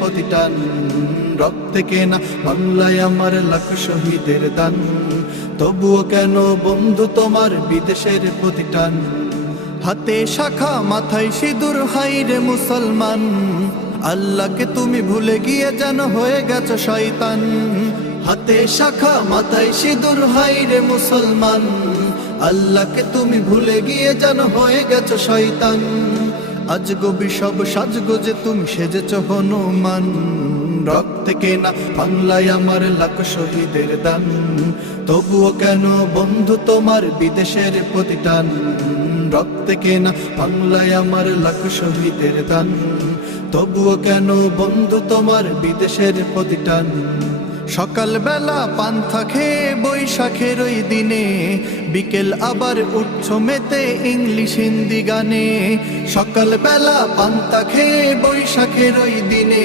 প্রতিটান রক্তে কেনা বাংলায় আমার লাখ শহীদের দান। তবুও কেন বন্ধু তোমার বিদেশের প্রতিটান হাতে শাখা, মাথায় সিঁদুর হাইরে মুসলমান। আল্লাহকে তুমি ভুলে গিয়ে যেন হয়ে গেছো শয়তান। হাতে শাখা, মাথায় সিঁদুর হাইরে মুসলমান। আল্লাহকে তুমি ভুলে গিয়ে যেন হয়ে গেছো শয়তান। আজ গবি সব সাজগো যে তুমি সেজেছ হনুমান। রক্তে কেনা বাংলায় আমার লাখ শহীদের দান। তবুও কেন বন্ধু তোমার বিদেশের প্রতিটান রক্তে কেনা বাংলায় আমার লাখ শহীদের দান। তবুও কেন বন্ধু তোমার বিদেশের প্রতিটান সকালবেলা পান্থা খেয়ে বৈশাখের ওই দিনে, বিকেল আবার উচ্ছ মেতে ইংলিশ হিন্দি গানে। সকালবেলা পান্থা খেয়ে বৈশাখের ওই দিনে